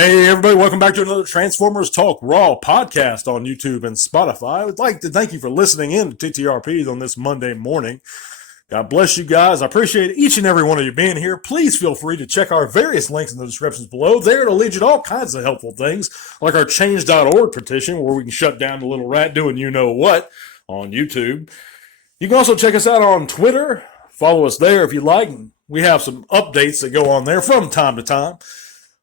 Hey, everybody, welcome back to another Transformers Talk Raw podcast on YouTube and Spotify. I would like to thank you for listening in to TTRPs on this Monday morning. God bless you guys. I appreciate each and every one of you being here. Please feel free to check our various links in the descriptions below. There to lead you to all kinds of helpful things, like our change.org petition, where we can shut down the little rat doing you-know-what on YouTube. You can also check us out on Twitter. Follow us there if you like. We have some updates that go on there from time to time.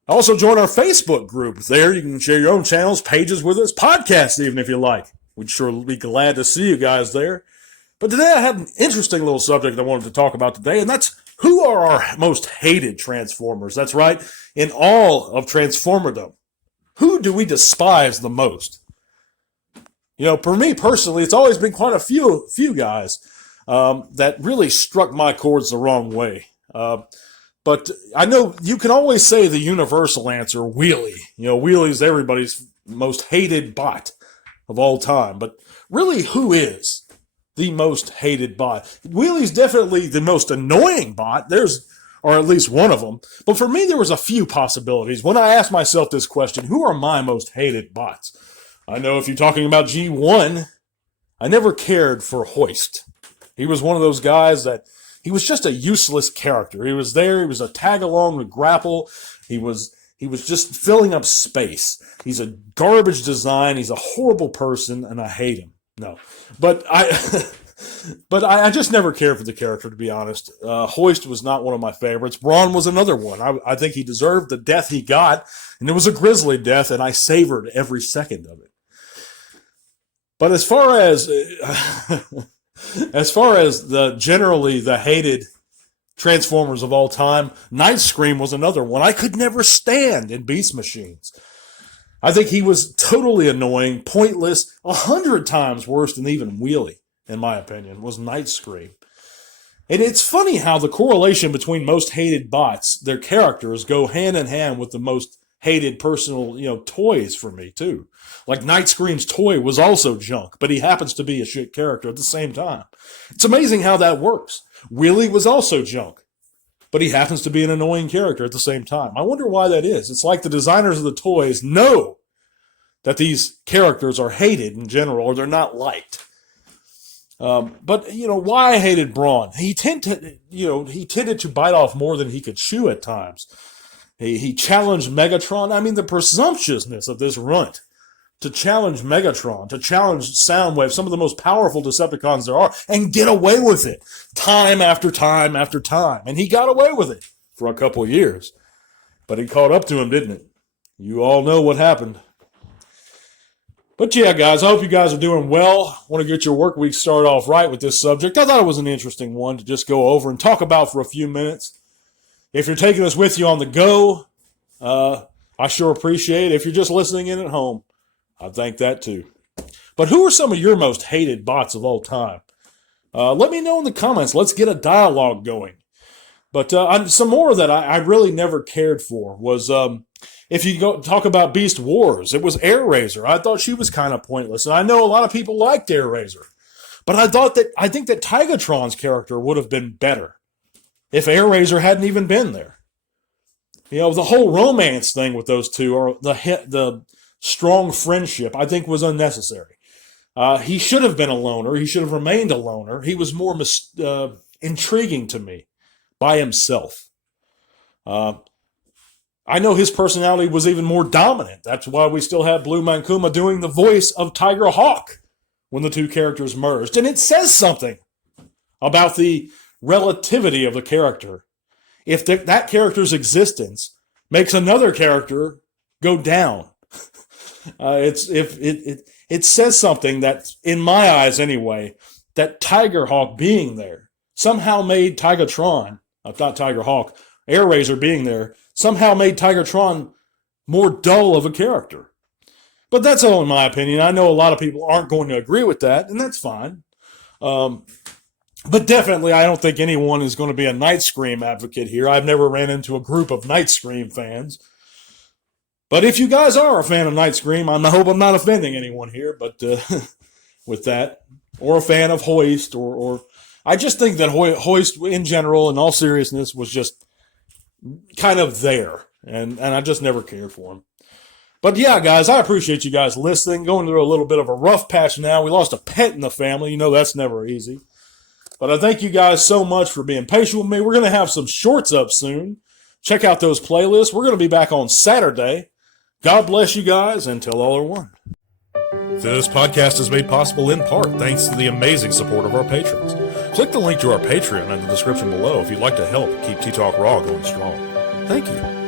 Also, join our Facebook group. There, you can share your own channels, pages with us, podcasts even if you like. We'd sure be glad to see you guys there. But today I have an interesting little subject I wanted to talk about today, and that's who are our most hated Transformers? That's right, in all of Transformerdom. Who do we despise the most? You know, for me personally, it's always been quite a few guys that really struck my chords the wrong way. But I know you can always say the universal answer, Wheelie. You know, Wheelie's everybody's most hated bot of all time. But really, who is the most hated bot? Wheelie's definitely the most annoying bot. Or at least one of them. But for me, there was a few possibilities. When I asked myself this question, who are my most hated bots? I know if you're talking about G1, I never cared for Hoist. He was one of those guys that he was just a useless character. He was there. He was a tag-along to grapple. He was just filling up space. He's a garbage design. He's a horrible person, and I hate him. No. But I just never cared for the character, to be honest. Hoist was not one of my favorites. Brawn was another one. I think he deserved the death he got, and it was a grisly death, and I savored every second of it. But as far as generally the hated Transformers of all time, Night Scream was another one I could never stand in Beast Machines. I think he was totally annoying, pointless, 100 times worse than even Wheelie, in my opinion, was Night Scream. And it's funny how the correlation between most hated bots, their characters, go hand in hand with the most hated personal, toys for me, too. Like Night Scream's toy was also junk, but he happens to be a shit character at the same time. It's amazing how that works. Wheelie was also junk, but he happens to be an annoying character at the same time. I wonder why that is. It's like the designers of the toys know that these characters are hated in general, or they're not liked. But why I hated Brawn? He tended to bite off more than he could chew at times. He challenged Megatron. I mean, the presumptuousness of this runt to challenge Megatron, to challenge Soundwave, some of the most powerful Decepticons there are, and get away with it time after time after time. And he got away with it for a couple of years. But it caught up to him, didn't it? You all know what happened. But yeah, guys, I hope you guys are doing well. I want to get your work week started off right with this subject. I thought it was an interesting one to just go over and talk about for a few minutes. If you're taking us with you on the go, I sure appreciate it. If you're just listening in at home, I thank that too. But who are some of your most hated bots of all time? Let me know in the comments. Let's get a dialogue going. But some more that I really never cared for was, if you go talk about Beast Wars, it was Airazor. I thought she was kind of pointless. And I know a lot of people liked Airazor. But I think that Tigatron's character would have been better if Airazor hadn't even been there. The whole romance thing with those two, or the strong friendship, I think was unnecessary. He should have been a loner. He should have remained a loner. He was more intriguing to me by himself. I know his personality was even more dominant. That's why we still have Blue Mankuma doing the voice of Tiger Hawk when the two characters merged. And it says something about the relativity of the character. If that character's existence makes another character go down, it says something that, in my eyes anyway, that Tiger Hawk being there somehow made Tigatron, not Tiger Hawk, Airazor being there somehow made Tigatron more dull of a character. But that's all in my opinion. I know a lot of people aren't going to agree with that, and that's fine. But definitely, I don't think anyone is going to be a Night Scream advocate here. I've never ran into a group of Night Scream fans. But if you guys are a fan of Night Scream, I hope I'm not offending anyone here, but with that, or a fan of Hoist, or I just think that Hoist in general, in all seriousness, was just kind of there, and I just never cared for him. But yeah, guys, I appreciate you guys listening. Going through a little bit of a rough patch now. We lost a pet in the family. You know that's never easy. But I thank you guys so much for being patient with me. We're going to have some shorts up soon. Check out those playlists. We're going to be back on Saturday. God bless you guys, and till all are one. This podcast is made possible in part thanks to the amazing support of our patrons. Click the link to our Patreon in the description below if you'd like to help keep Tea Talk Raw going strong. Thank you.